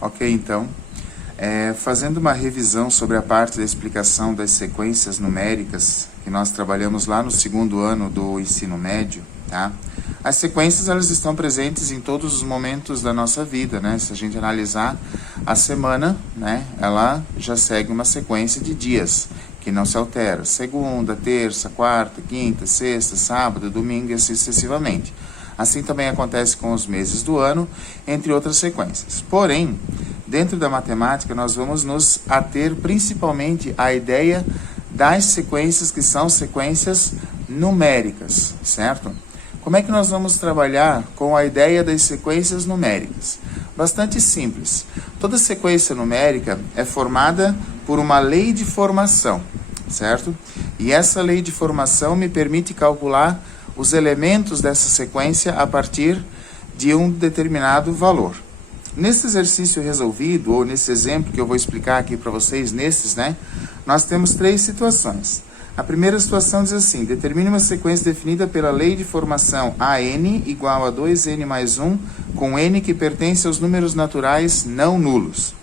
Ok, então, fazendo uma revisão sobre a parte da explicação das sequências numéricas que nós trabalhamos lá no segundo ano do ensino médio, tá? As sequências, elas estão presentes em todos os momentos da nossa vida, né? Se a gente analisar a semana, né, ela já segue uma sequência de dias que não se altera. Segunda, terça, quarta, quinta, sexta, sábado, domingo e assim sucessivamente. Assim também acontece com os meses do ano, entre outras sequências. Porém, dentro da matemática, nós vamos nos ater principalmente à ideia das sequências que são sequências numéricas, certo? Como é que nós vamos trabalhar com a ideia das sequências numéricas? Bastante simples. Toda sequência numérica é formada por uma lei de formação, certo? E essa lei de formação me permite calcular os elementos dessa sequência a partir de um determinado valor. Nesse exercício resolvido, ou nesse exemplo que eu vou explicar aqui para vocês, nós temos três situações. A primeira situação diz assim: determine uma sequência definida pela lei de formação AN igual a 2n mais 1, com n que pertence aos números naturais não nulos.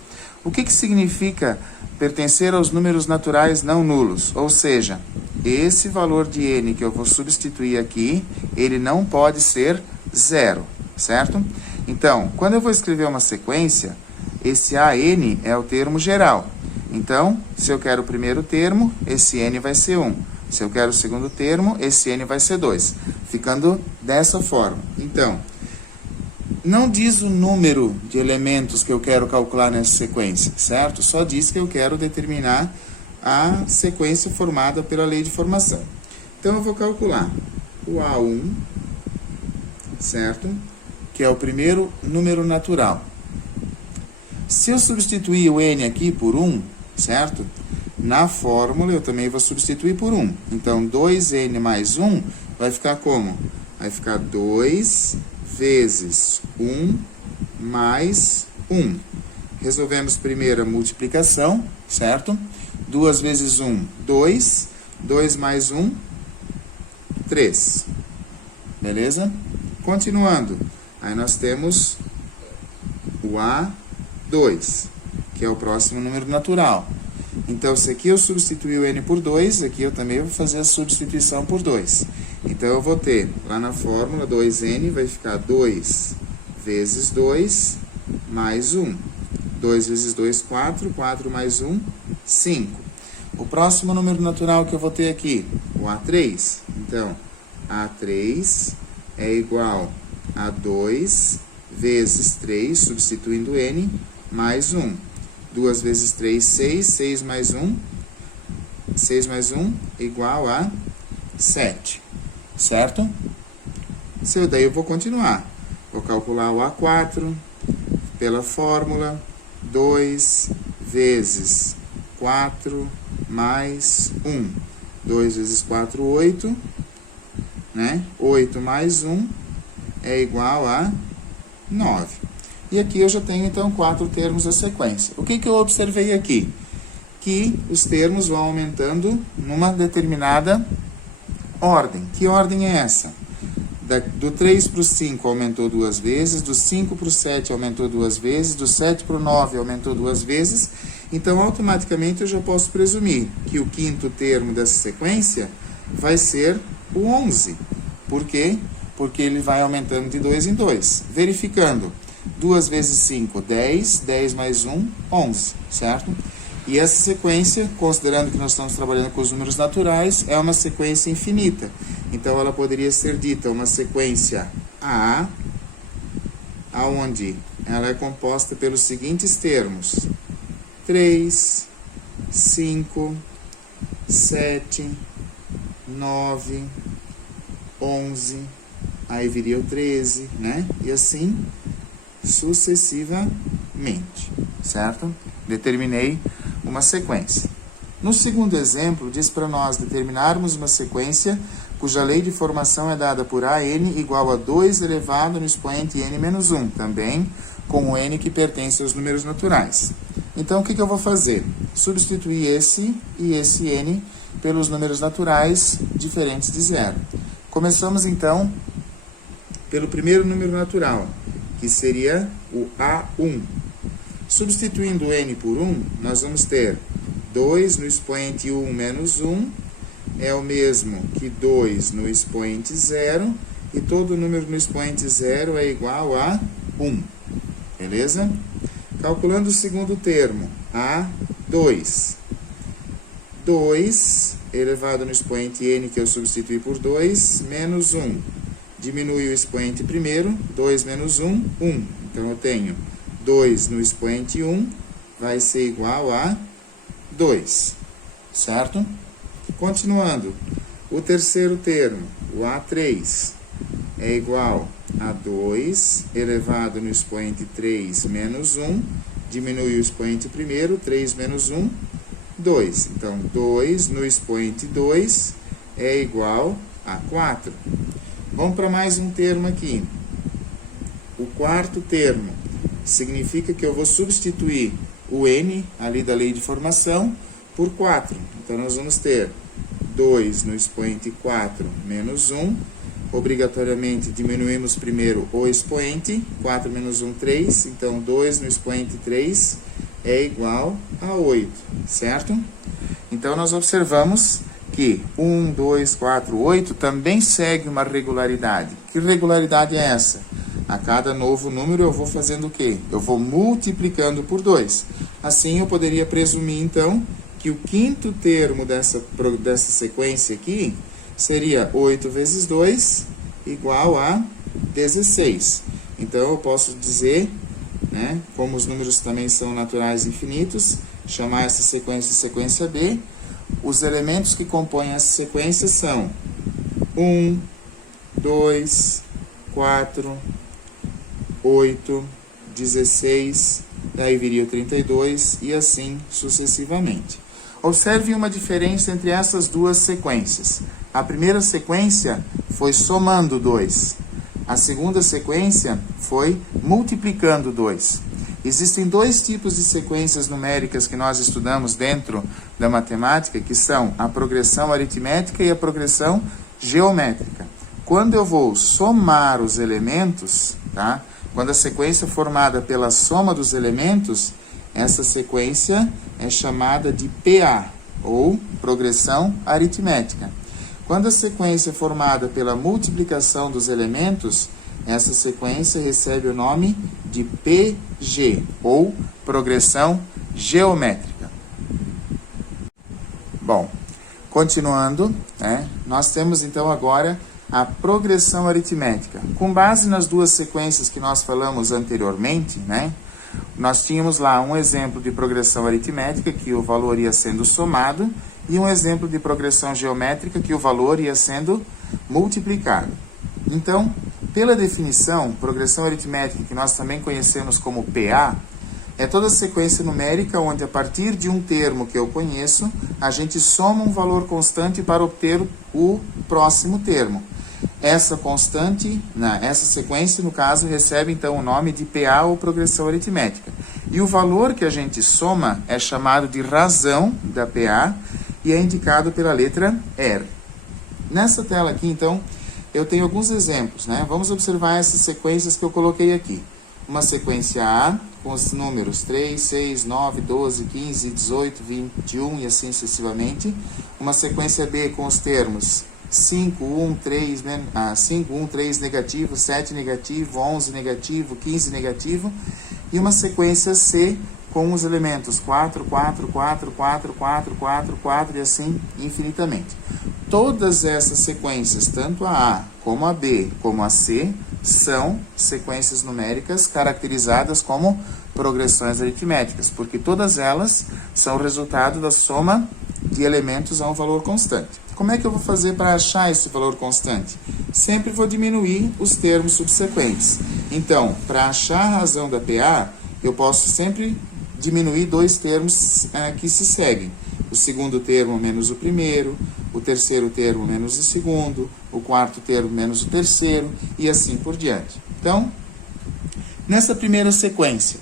O que significa pertencer aos números naturais não nulos? Ou seja, esse valor de n que eu vou substituir aqui, ele não pode ser zero, certo? Então, quando eu vou escrever uma sequência, esse AN é o termo geral. Então, se eu quero o primeiro termo, esse n vai ser 1. Se eu quero o segundo termo, esse n vai ser 2. Ficando dessa forma. Então, não diz o número de elementos que eu quero calcular nessa sequência, certo? Só diz que eu quero determinar a sequência formada pela lei de formação. Então, eu vou calcular o A1, certo? Que é o primeiro número natural. Se eu substituir o n aqui por 1, certo? Na fórmula eu também vou substituir por 1. Então, 2n mais 1 vai ficar como? Vai ficar 2 vezes 1 mais 1. Resolvemos primeiro a multiplicação, certo? 2 vezes 1, 2. 2 mais 1, 3. Beleza? Continuando. Aí nós temos o A2, que é o próximo número natural. Então, se aqui eu substituir o n por 2, aqui eu também vou fazer a substituição por 2. Então, eu vou ter, lá na fórmula, 2n vai ficar 2 vezes 2 mais 1. 2 vezes 2, 4. 4 mais 1, 5. O próximo número natural que eu vou ter aqui, o A3. Então, A3 é igual a 2 vezes 3, substituindo n, mais 1. 2 vezes 3, 6. 6 mais 1. 6 mais 1 igual a 7. Certo? Daí eu vou continuar. Vou calcular o A4 pela fórmula 2 vezes 4 mais 1. 2 vezes 4, 8. 8 mais 1 é igual a 9. E aqui eu já tenho, então, 4 termos da sequência. O que eu observei aqui? Que os termos vão aumentando numa determinada ordem. Que ordem é essa? Do 3 para o 5 aumentou 2 vezes, do 5 para o 7 aumentou 2 vezes, do 7 para o 9 aumentou 2 vezes. Então, automaticamente, eu já posso presumir que o quinto termo dessa sequência vai ser o 11. Por quê? Porque ele vai aumentando de 2 em 2. Verificando, 2 vezes 5, 10. 10 mais 1, 11, certo? E essa sequência, considerando que nós estamos trabalhando com os números naturais, é uma sequência infinita. Então, ela poderia ser dita uma sequência A, aonde ela é composta pelos seguintes termos: 3, 5, 7, 9, 11, aí viria o 13, E assim sucessivamente, certo? Determinei uma sequência. No segundo exemplo, diz para nós determinarmos uma sequência cuja lei de formação é dada por AN igual a 2 elevado no expoente n menos 1, também com o n que pertence aos números naturais. Então, o que eu vou fazer? Substituir esse e esse n pelos números naturais diferentes de zero. Começamos, então, pelo primeiro número natural, que seria o A1. Substituindo n por 1, nós vamos ter 2 no expoente 1 menos 1 é o mesmo que 2 no expoente 0, e todo número no expoente 0 é igual a 1. Beleza? Calculando o segundo termo, A2. 2 elevado no expoente n, que eu substituí por 2, menos 1. Diminui o expoente primeiro, 2 menos 1, 1. Então, eu tenho 2 no expoente 1, vai ser igual a 2. Certo? Continuando, o terceiro termo, o A3, é igual a 2 elevado no expoente 3 menos 1, diminui o expoente primeiro, 3 menos 1, 2. Então, 2 no expoente 2 é igual a 4. Vamos para mais um termo aqui. O quarto termo significa que eu vou substituir o n, ali da lei de formação, por 4. Então, nós vamos ter 2 no expoente 4 menos 1. Obrigatoriamente, diminuímos primeiro o expoente. 4 menos 1, 3. Então, 2 no expoente 3 é igual a 8, certo? Então, nós observamos que 1, 2, 4, 8 também segue uma regularidade. Que regularidade é essa? A cada novo número eu vou fazendo o quê? Eu vou multiplicando por 2. Assim, eu poderia presumir, então, que o quinto termo dessa sequência aqui seria 8 vezes 2 igual a 16. Então, eu posso dizer, né, como os números também são naturais infinitos, chamar essa sequência de sequência B. Os elementos que compõem essa sequência são 1, 2, 4, 8, 16, daí viria o 32 e assim sucessivamente. Observe uma diferença entre essas duas sequências. A primeira sequência foi somando 2. A segunda sequência foi multiplicando 2. Existem dois tipos de sequências numéricas que nós estudamos dentro da matemática, que são a progressão aritmética e a progressão geométrica. Quando eu vou somar os elementos, tá? Quando a sequência é formada pela soma dos elementos, essa sequência é chamada de PA, ou progressão aritmética. Quando a sequência é formada pela multiplicação dos elementos, essa sequência recebe o nome de PG, ou progressão geométrica. Bom, continuando, né, nós temos então agora a progressão aritmética. Com base nas duas sequências que nós falamos anteriormente, né, nós tínhamos lá um exemplo de progressão aritmética, que o valor ia sendo somado, e um exemplo de progressão geométrica, que o valor ia sendo multiplicado. Então, pela definição, progressão aritmética, que nós também conhecemos como PA, é toda sequência numérica onde, a partir de um termo que eu conheço, a gente soma um valor constante para obter o próximo termo. Essa constante, essa sequência, no caso, recebe então o nome de PA, ou progressão aritmética. E o valor que a gente soma é chamado de razão da PA e é indicado pela letra R. Nessa tela aqui, então, eu tenho alguns exemplos, né? Vamos observar essas sequências que eu coloquei aqui. Uma sequência A, com os números 3, 6, 9, 12, 15, 18, 21 e assim sucessivamente. Uma sequência B com os termos 5, 1, 3, 5, 1, 3 negativo, 7 negativo, 11 negativo, 15 negativo. E uma sequência C com os elementos 4, 4, 4, 4, 4, 4, 4 e assim infinitamente. Todas essas sequências, tanto a como a B, como a C, são sequências numéricas caracterizadas como progressões aritméticas, porque todas elas são resultado da soma de elementos a um valor constante. Como é que eu vou fazer para achar esse valor constante? Sempre vou diminuir os termos subsequentes. Então, para achar a razão da PA, eu posso sempre diminuir dois termos que se seguem. O segundo termo menos o primeiro, o terceiro termo menos o segundo, o quarto termo menos o terceiro, e assim por diante. Então, nessa primeira sequência,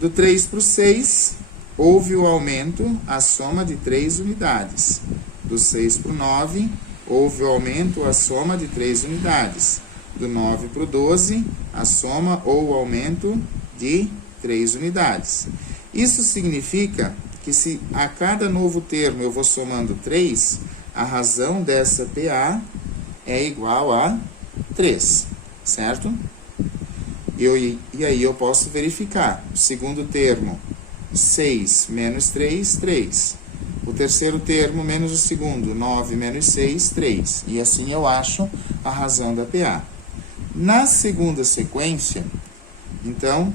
do 3 para o 6, houve o aumento, a soma de 3 unidades. Do 6 para o 9, houve o aumento, a soma de 3 unidades. Do 9 para o 12, a soma ou o aumento de 3 unidades. Isso significa que se a cada novo termo eu vou somando 3, a razão dessa PA é igual a 3, certo? E aí eu posso verificar. O segundo termo, 6 menos 3, 3. O terceiro termo menos o segundo, 9 menos 6, 3. E assim eu acho a razão da PA. Na segunda sequência, então,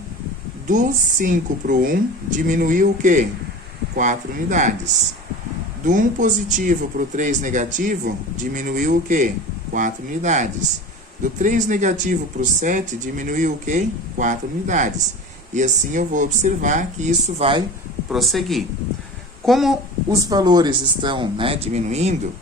do 5 para o 1, diminuiu o quê? 4 unidades. Do 1 positivo para o 3 negativo, diminuiu o quê? 4 unidades. Do 3 negativo para o 7, diminuiu o quê? 4 unidades. E assim eu vou observar que isso vai prosseguir. Como os valores estão, diminuindo,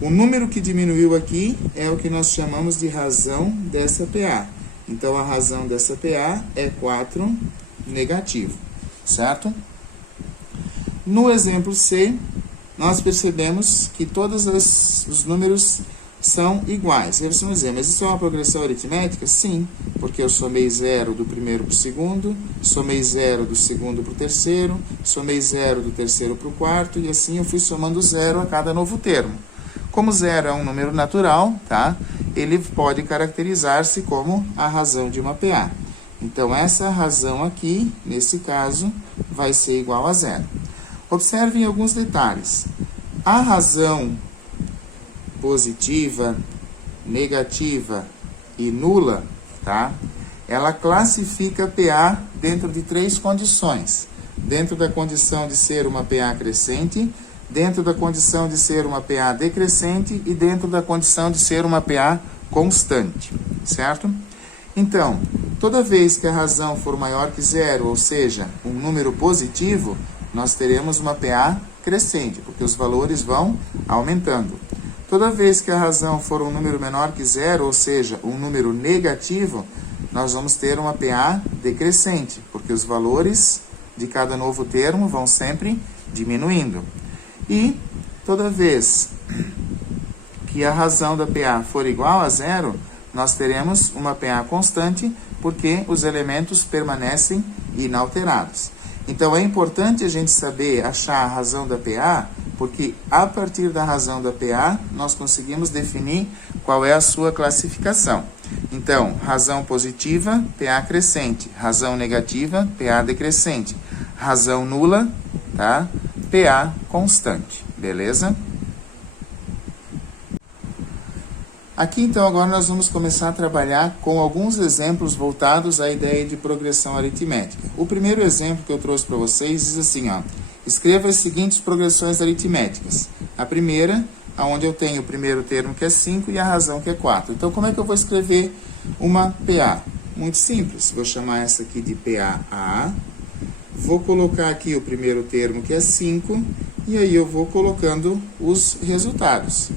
o número que diminuiu aqui é o que nós chamamos de razão dessa PA. Então, a razão dessa PA é 4 negativo, certo? No exemplo C, nós percebemos que todos os números são iguais. Aí você vai dizer, mas isso é uma progressão aritmética? Sim, porque eu somei 0 do primeiro para o segundo, somei 0 do segundo para o terceiro, somei 0 do terceiro para o quarto, e assim eu fui somando 0 a cada novo termo. Como 0 é um número natural, tá? Ele pode caracterizar-se como a razão de uma PA. Então, essa razão aqui, nesse caso, vai ser igual a 0. Observem alguns detalhes. A razão positiva, negativa e nula, tá? Ela classifica PA dentro de 3 condições. Dentro da condição de ser uma PA crescente, dentro da condição de ser uma PA decrescente e dentro da condição de ser uma PA constante, certo? Então, toda vez que a razão for maior que 0, ou seja, um número positivo, nós teremos uma PA crescente, porque os valores vão aumentando. Toda vez que a razão for um número menor que 0, ou seja, um número negativo, nós vamos ter uma PA decrescente, porque os valores de cada novo termo vão sempre diminuindo. E toda vez que a razão da PA for igual a 0, nós teremos uma PA constante, porque os elementos permanecem inalterados. Então, é importante a gente saber achar a razão da PA, porque a partir da razão da PA, nós conseguimos definir qual é a sua classificação. Então, razão positiva, PA crescente. Razão negativa, PA decrescente. Razão nula, tá? PA constante. Beleza? Aqui, então, agora nós vamos começar a trabalhar com alguns exemplos voltados à ideia de progressão aritmética. O primeiro exemplo que eu trouxe para vocês diz assim, ó, escreva as seguintes progressões aritméticas. A primeira, onde eu tenho o primeiro termo que é 5 e a razão que é 4. Então, como é que eu vou escrever uma PA? Muito simples. Vou chamar essa aqui de PA-A. Vou colocar aqui o primeiro termo que é 5 e aí eu vou colocando os resultados.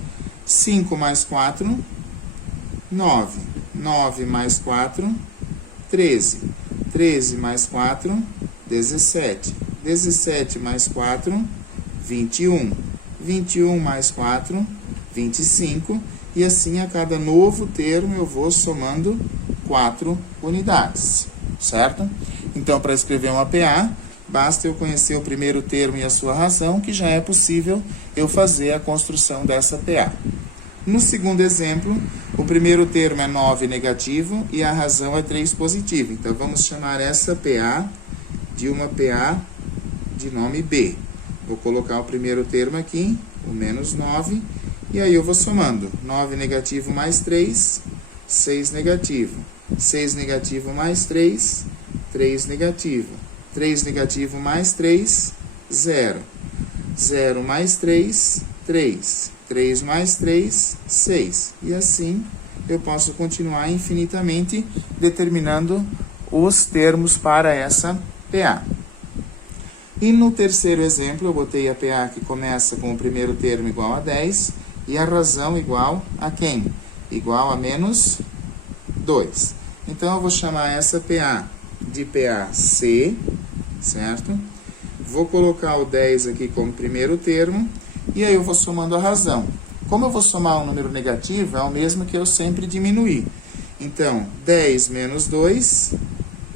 5 mais 4, 9. 9 mais 4, 13. 13 mais 4, 17. 17 mais 4, 21. 21 mais 4, 25. E assim, a cada novo termo, eu vou somando 4 unidades, certo? Então, para escrever uma PA, basta eu conhecer o primeiro termo e a sua razão, que já é possível eu fazer a construção dessa PA. No segundo exemplo, o primeiro termo é 9 negativo e a razão é 3 positivo. Então, vamos chamar essa PA de uma PA de nome B. Vou colocar o primeiro termo aqui, o menos 9, e aí eu vou somando. 9 negativo mais 3, 6 negativo. 6 negativo mais 3, 3 negativo. 3 negativo mais 3, 0. 0 mais 3, 3. 3 mais 3, 6. E assim eu posso continuar infinitamente determinando os termos para essa PA. E no terceiro exemplo, eu botei a PA que começa com o primeiro termo igual a 10 e a razão igual a quem? Igual a menos 2. Então, eu vou chamar essa PA de PA-C, certo? Vou colocar o 10 aqui como primeiro termo e aí eu vou somando a razão. Como eu vou somar um número negativo, é o mesmo que eu sempre diminuir. Então, 10 menos 2,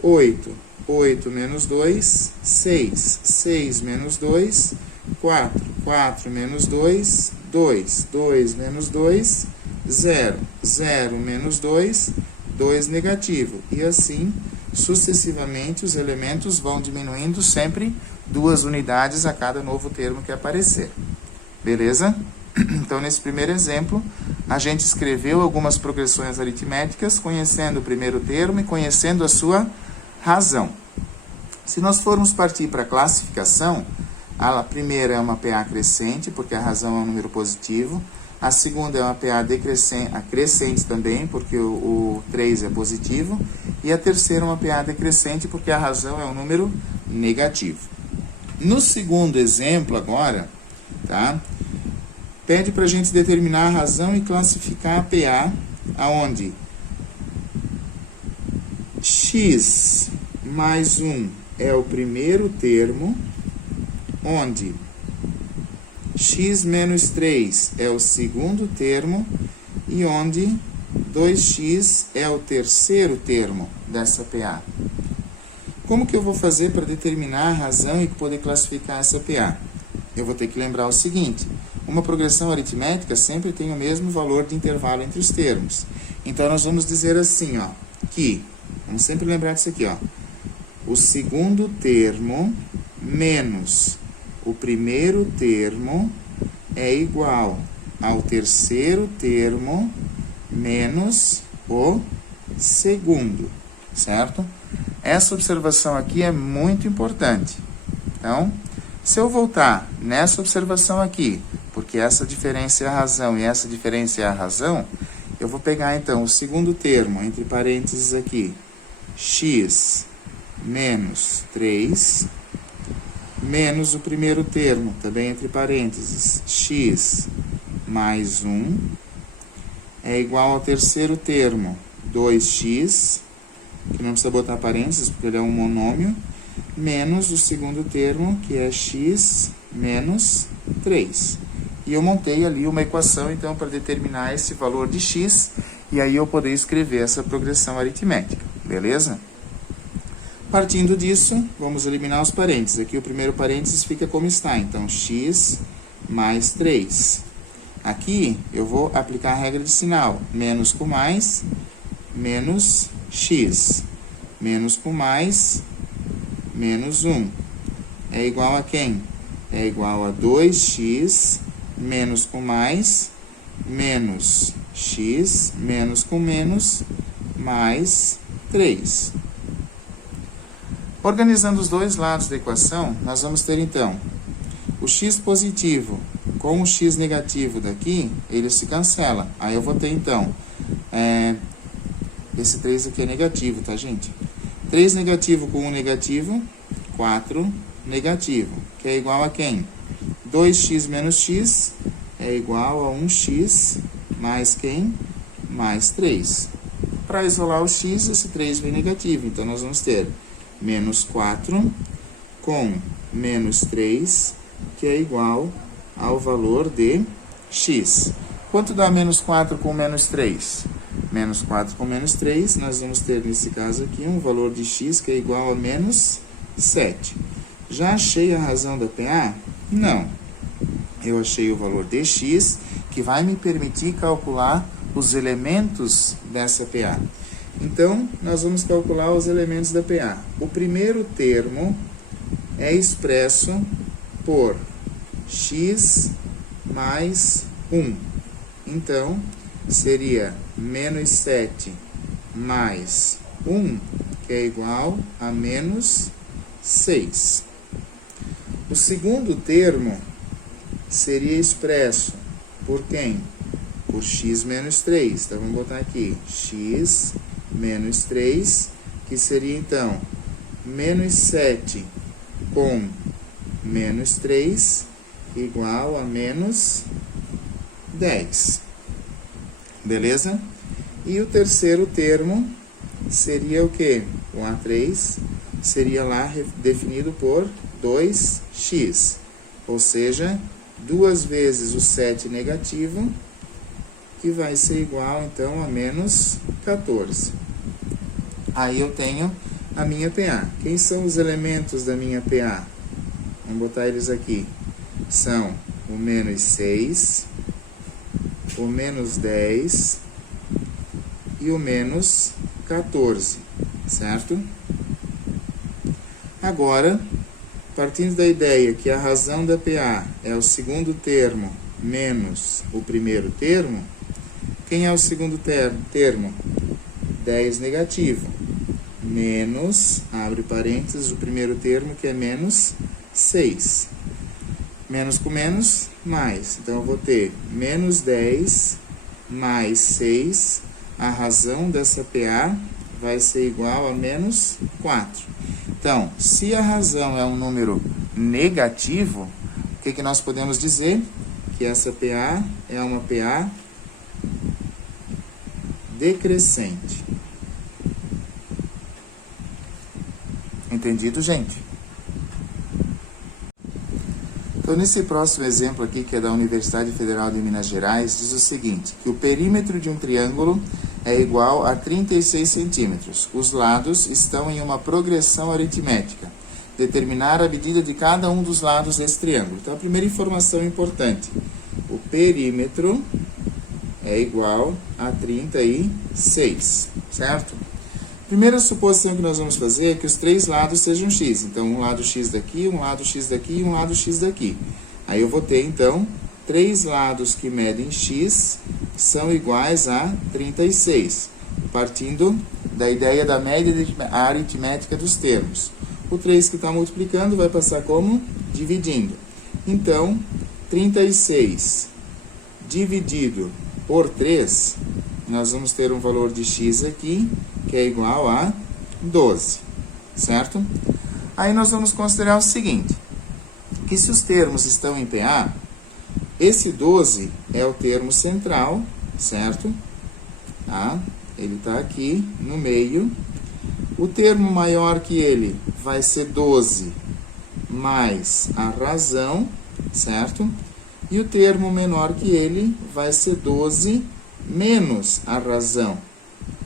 8. 8 menos 2, 6. 6 menos 2, 4. 4 menos 2, 2. 2 menos 2, 0. 0 menos 2, 2 negativo. E assim, sucessivamente, os elementos vão diminuindo sempre 2 unidades a cada novo termo que aparecer. Beleza? Então, nesse primeiro exemplo, a gente escreveu algumas progressões aritméticas, conhecendo o primeiro termo e conhecendo a sua razão. Se nós formos partir para a classificação, a primeira é uma PA crescente, porque a razão é um número positivo. A segunda é uma PA crescente também, porque o 3 é positivo. E a terceira é uma PA decrescente, porque a razão é um número negativo. No segundo exemplo agora, tá? Pede para a gente determinar a razão e classificar a PA, aonde x mais 1 é o primeiro termo, onde x menos 3 é o segundo termo e onde 2x é o terceiro termo dessa PA. Como que eu vou fazer para determinar a razão e poder classificar essa PA? Eu vou ter que lembrar o seguinte: uma progressão aritmética sempre tem o mesmo valor de intervalo entre os termos. Então, nós vamos dizer assim, ó, que, vamos sempre lembrar disso aqui, ó, o segundo termo menos o primeiro termo é igual ao terceiro termo menos o segundo, certo? Essa observação aqui é muito importante. Então, se eu voltar nessa observação aqui, porque essa diferença é a razão e essa diferença é a razão, eu vou pegar, então, o segundo termo, entre parênteses aqui, x menos 3, menos o primeiro termo, também entre parênteses, x mais 1, é igual ao terceiro termo, 2x, que não precisa botar parênteses, porque ele é um monômio, menos o segundo termo, que é x menos 3. E eu montei ali uma equação, então, para determinar esse valor de x, e aí eu poder escrever essa progressão aritmética, beleza? Partindo disso, vamos eliminar os parênteses. Aqui o primeiro parênteses fica como está, então, x mais 3. Aqui eu vou aplicar a regra de sinal, menos com mais, menos x. Menos com mais, menos 1. É igual a quem? É igual a 2x, menos com mais, menos x, menos com menos, mais 3. Organizando os dois lados da equação, nós vamos ter, então, o x positivo com o x negativo daqui, ele se cancela. Aí eu vou ter, então, esse 3 aqui é negativo, tá, gente? 3 negativo com 1 negativo, 4 negativo, que é igual a quem? 2x menos x é igual a 1x mais quem? Mais 3. Para isolar o x, esse 3 vem negativo, então nós vamos ter menos 4 com menos 3, que é igual ao valor de x. Quanto dá menos 4 com menos 3? Menos 4 com menos 3, nós vamos ter, nesse caso aqui, um valor de x que é igual a menos 7. Já achei a razão da PA? Não. Eu achei o valor de x, que vai me permitir calcular os elementos dessa PA. Então, nós vamos calcular os elementos da PA. O primeiro termo é expresso por x mais 1. Então, seria menos 7 mais 1, que é igual a menos 6. O segundo termo seria expresso por quem? Por x menos 3. Então, vamos botar aqui x menos 3, que seria, então, menos 7 com menos 3, igual a menos 10. Beleza? E o terceiro termo seria o quê? O A3 seria lá definido por 2x, ou seja, 2 vezes o 7 negativo, que vai ser igual, então, a menos 14. Aí eu tenho a minha PA. Quem são os elementos da minha PA? Vamos botar eles aqui. São o menos 6, o menos 10 e o menos 14, certo? Agora, partindo da ideia que a razão da PA é o segundo termo menos o primeiro termo, quem é o segundo termo? 10 negativo, menos, abre parênteses, o primeiro termo que é menos 6. Menos com menos, mais. Então, eu vou ter menos 10 mais 6. A razão dessa PA vai ser igual a menos 4. Então, se a razão é um número negativo, o que nós podemos dizer? Que essa PA é uma PA decrescente. Entendido, gente? Então, nesse próximo exemplo aqui, que é da Universidade Federal de Minas Gerais, diz o seguinte, que o perímetro de um triângulo é igual a 36 centímetros. Os lados estão em uma progressão aritmética. Determinar a medida de cada um dos lados desse triângulo. Então, a primeira informação importante. O perímetro é igual a 36, certo? Primeira suposição que nós vamos fazer é que os três lados sejam x. Então, um lado x daqui, um lado x daqui e um lado x daqui. Aí eu vou ter, então, três lados que medem x são iguais a 36, partindo da ideia da média aritmética dos termos. O 3 que está multiplicando vai passar como? Dividindo. Então, 36 dividido por 3, nós vamos ter um valor de x aqui, que é igual a 12, certo? Aí nós vamos considerar o seguinte, que se os termos estão em PA, esse 12 é o termo central, certo? Tá? Ele está aqui no meio. O termo maior que ele vai ser 12 mais a razão, certo? E o termo menor que ele vai ser 12 menos a razão,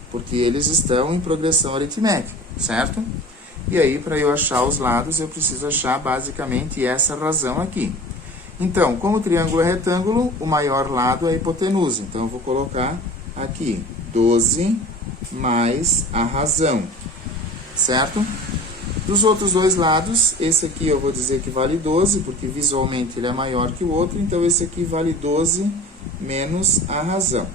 porque eles estão em progressão aritmética, certo? E aí, para eu achar os lados, eu preciso achar basicamente essa razão aqui. Então, como o triângulo é retângulo, o maior lado é a hipotenusa. Então, eu vou colocar aqui 12 mais a razão, certo? Dos outros dois lados, esse aqui eu vou dizer que vale 12, porque visualmente ele é maior que o outro, então esse aqui vale 12 menos a razão.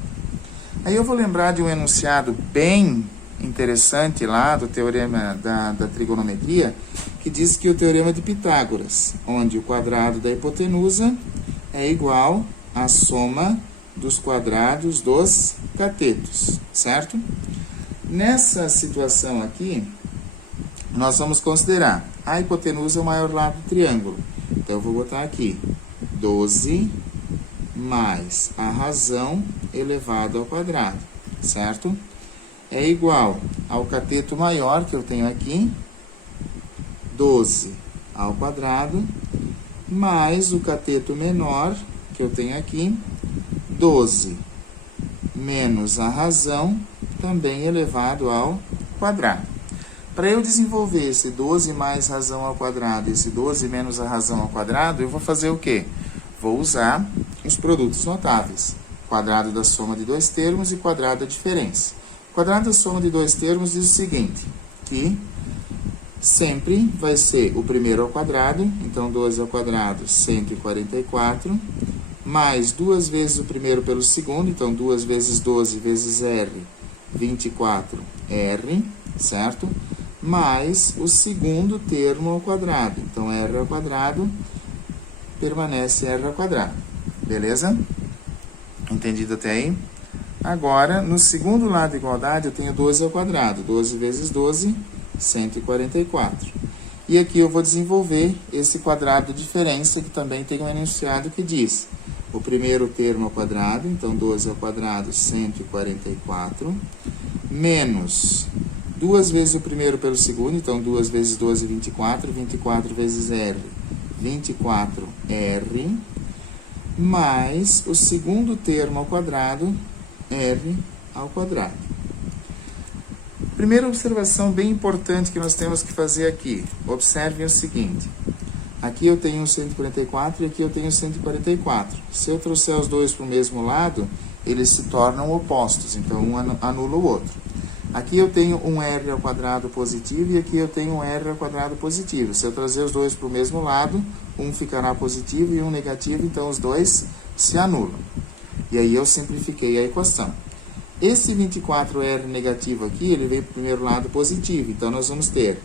Aí eu vou lembrar de um enunciado bem interessante lá do teorema da trigonometria, que diz que o teorema de Pitágoras, onde o quadrado da hipotenusa é igual à soma dos quadrados dos catetos, certo? Nessa situação aqui, nós vamos considerar a hipotenusa é o maior lado do triângulo. Então, eu vou botar aqui 12 mais a razão elevado ao quadrado, certo? É igual ao cateto maior que eu tenho aqui, 12 ao quadrado, mais o cateto menor que eu tenho aqui, 12 menos a razão, também elevado ao quadrado. Para eu desenvolver esse 12 mais razão ao quadrado, esse 12 menos a razão ao quadrado, eu vou fazer o quê? Vou usar os produtos notáveis. Quadrado da soma de dois termos e quadrado da diferença. Quadrado da soma de dois termos diz o seguinte, que sempre vai ser o primeiro ao quadrado, então 12 ao quadrado, 144, mais duas vezes o primeiro pelo segundo, então 2 vezes 12 vezes R, 24R, certo? Mais o segundo termo ao quadrado, então R ao quadrado permanece R ao quadrado, beleza? Entendido até aí? Agora, no segundo lado da igualdade, eu tenho 12 ao quadrado. 12 vezes 12, 144. E aqui eu vou desenvolver esse quadrado de diferença, que também tem um enunciado que diz o primeiro termo ao quadrado, então 12 ao quadrado, 144, menos 2 vezes o primeiro pelo segundo, então 2 vezes 12, 24, 24 vezes R, 24R, mais o segundo termo ao quadrado, R ao quadrado. Primeira observação bem importante que nós temos que fazer aqui. Observem o seguinte. Aqui eu tenho 144 e aqui eu tenho 144. Se eu trouxer os dois para o mesmo lado, eles se tornam opostos, então um anula o outro. Aqui eu tenho um r ao quadrado positivo e aqui eu tenho um r ao quadrado positivo. Se eu trazer os dois para o mesmo lado, um ficará positivo e um negativo, então os dois se anulam. E aí eu simplifiquei a equação. Esse 24r negativo aqui, ele veio para o primeiro lado positivo, então nós vamos ter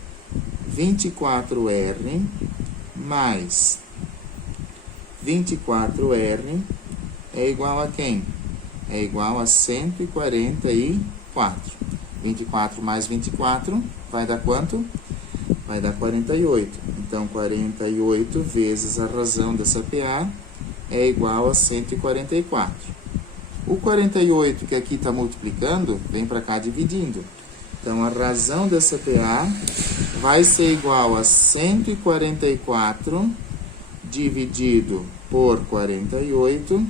24r mais 24r é igual a quem? É igual a 144. 24 mais 24 vai dar quanto? Vai dar 48. Então, 48 vezes a razão dessa PA é igual a 144. O 48 que aqui está multiplicando, vem para cá dividindo. Então, a razão dessa PA vai ser igual a 144 dividido por 48,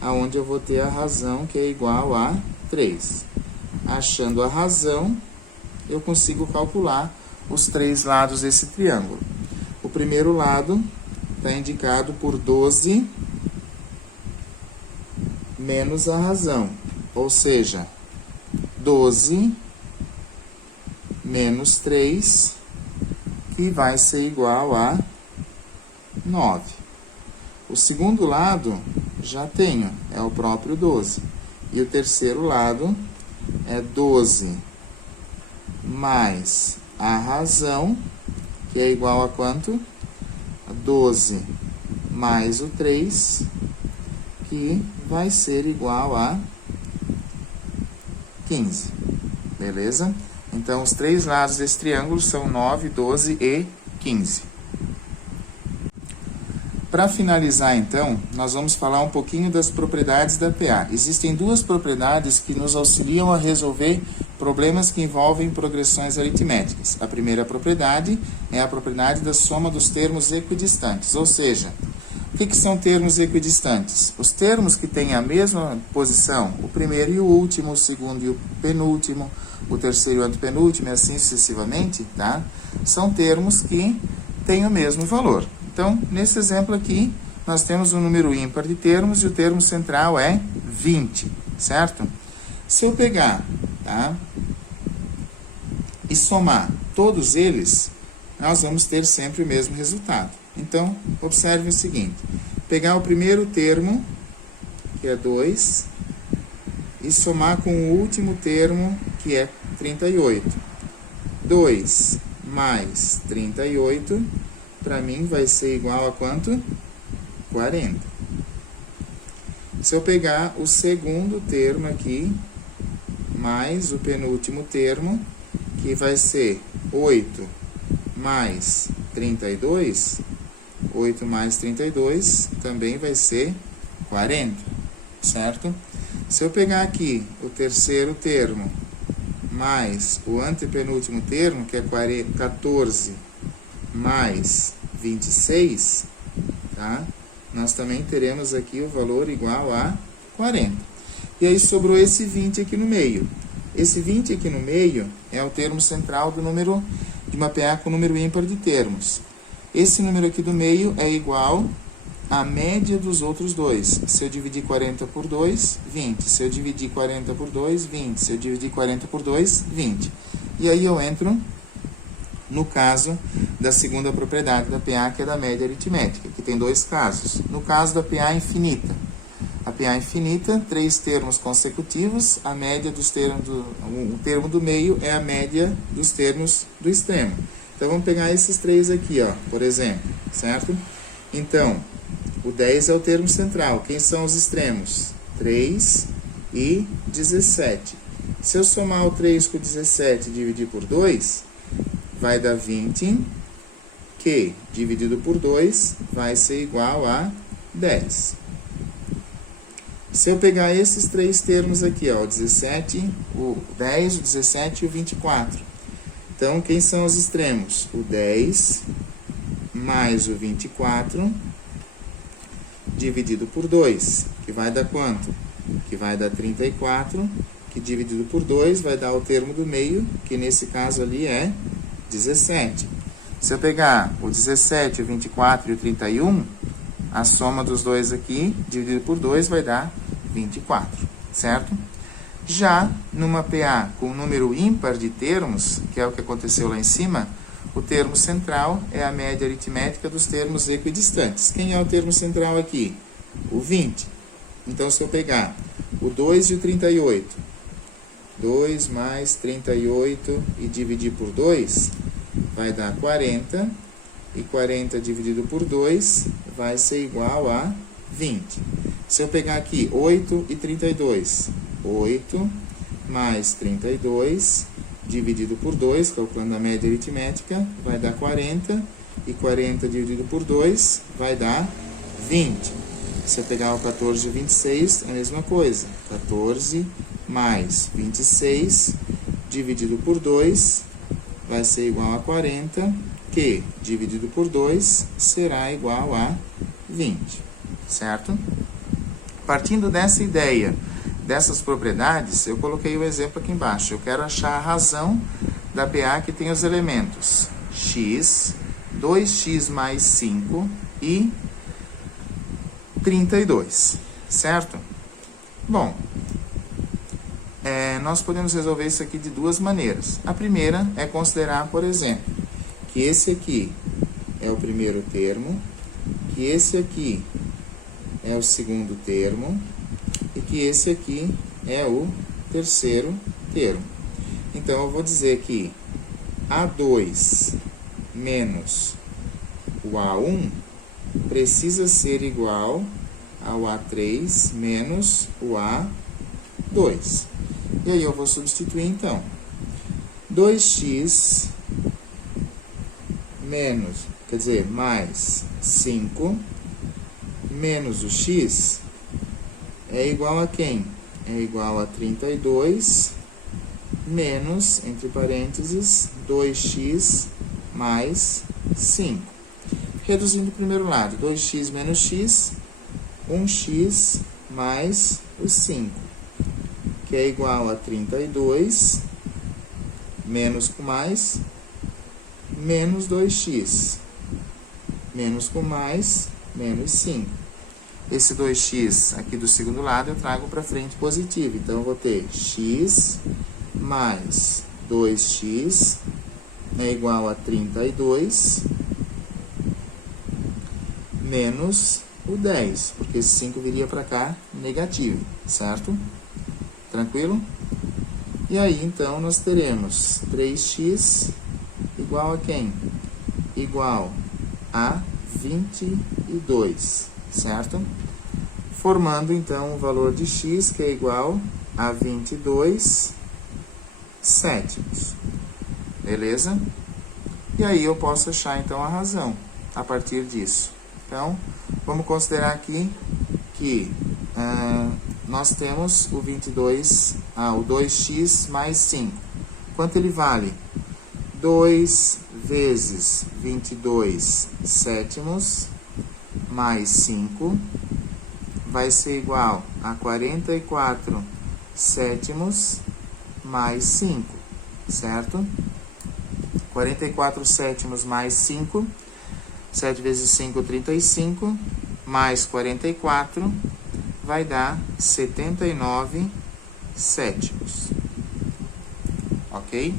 aonde eu vou ter a razão que é igual a 3. Achando a razão, eu consigo calcular os três lados desse triângulo. O primeiro lado está indicado por 12 menos a razão, ou seja, 12 menos 3, que vai ser igual a 9. O segundo lado já tenho, é o próprio 12. E o terceiro lado é 12 mais a razão, que é igual a quanto? 12 mais o 3, que vai ser igual a 15. Beleza? Então, os três lados desse triângulo são 9, 12 e 15. Para finalizar, então, nós vamos falar um pouquinho das propriedades da PA. Existem duas propriedades que nos auxiliam a resolver problemas que envolvem progressões aritméticas. A primeira propriedade é a propriedade da soma dos termos equidistantes, ou seja, o que são termos equidistantes? Os termos que têm a mesma posição, o primeiro e o último, o segundo e o penúltimo, o terceiro e o antepenúltimo, e assim sucessivamente, tá? São termos que têm o mesmo valor. Então, nesse exemplo aqui, nós temos um número ímpar de termos e o termo central é 20, certo? Se eu pegar, tá, e somar todos eles, nós vamos ter sempre o mesmo resultado. Então, observe o seguinte. Pegar o primeiro termo, que é 2, e somar com o último termo, que é 38. 2 mais 38, para mim, vai ser igual a quanto? 40. Se eu pegar o segundo termo aqui, mais o penúltimo termo, que vai ser 8 mais 32, 8 mais 32 também vai ser 40, certo? Se eu pegar aqui o terceiro termo, mais o antepenúltimo termo, que é 14 mais 26, tá? Nós também teremos aqui o valor igual a 40. E aí sobrou esse 20 aqui no meio. Esse 20 aqui no meio é o termo central do número de uma PA com número ímpar de termos. Esse número aqui do meio é igual à média dos outros dois. Se eu dividir 40 por 2, 20. Se eu dividir 40 por 2, 20. Se eu dividir 40 por 2, 20. E aí eu entro no caso da segunda propriedade da PA, que é da média aritmética, que tem dois casos. No caso da PA infinita. A PA infinita, três termos consecutivos, a média dos termos, o termo do meio é a média dos termos do extremo. Então, vamos pegar esses três aqui, ó, por exemplo, certo? Então, o 10 é o termo central. Quem são os extremos? 3 e 17. Se eu somar o 3 com o 17 e dividir por 2, vai dar 20, que, dividido por 2, vai ser igual a 10. Se eu pegar esses três termos aqui, ó, o 17, o 10, o 17 e o 24. Então, quem são os extremos? O 10 mais o 24 dividido por 2, que vai dar quanto? Que vai dar 34, que dividido por 2 vai dar o termo do meio, que nesse caso ali é 17. Se eu pegar o 17, o 24 e o 31, a soma dos dois aqui, dividido por 2, vai dar 24, certo? Já numa PA com um número ímpar de termos, que é o que aconteceu lá em cima, o termo central é a média aritmética dos termos equidistantes. Quem é o termo central aqui? O 20. Então, se eu pegar o 2 e o 38, 2 mais 38 e dividir por 2, vai dar 40. E 40 dividido por 2 vai ser igual a 20. Se eu pegar aqui 8 e 32, 8 mais 32 dividido por 2, calculando a média aritmética, vai dar 40. E 40 dividido por 2 vai dar 20. Se eu pegar o 14 e o 26, é a mesma coisa. 14 mais 26 dividido por 2 vai ser igual a 40, que dividido por 2 será igual a 20, certo? Partindo dessa ideia, dessas propriedades, eu coloquei o exemplo aqui embaixo. Eu quero achar a razão da PA que tem os elementos x, 2x mais 5 e 32, certo? Bom, nós podemos resolver isso aqui de duas maneiras. A primeira é considerar, por exemplo, que esse aqui é o primeiro termo, que esse aqui é o segundo termo e que esse aqui é o terceiro termo. Então, eu vou dizer que A2 menos o A1 precisa ser igual ao A3 menos o A2. E aí eu vou substituir, então, 2x menos, quer dizer, mais 5 menos o x é igual a quem? É igual a 32 menos, entre parênteses, 2x mais 5. Reduzindo o primeiro lado, 2x menos x, 1x mais o 5, que é igual a 32, menos com mais, menos 2x, menos com mais, menos 5. Esse 2x aqui do segundo lado eu trago para frente positivo. Então, eu vou ter x mais 2x é igual a 32 menos o 10, porque esse 5 viria para cá negativo, certo? Tranquilo? E aí, então, nós teremos 3x igual a quem? Igual a 22, certo? Formando, então, o valor de x, que é igual a 22 sétimos. Beleza? E aí eu posso achar, então, a razão a partir disso. Então, vamos considerar aqui que nós temos o 2x mais 5. Quanto ele vale? 2 vezes 22 sétimos mais 5 vai ser igual a 44 sétimos mais 5, certo? 44 sétimos mais 5, 7 vezes 5, 35, mais 44, vai dar 79 sétimos. Ok?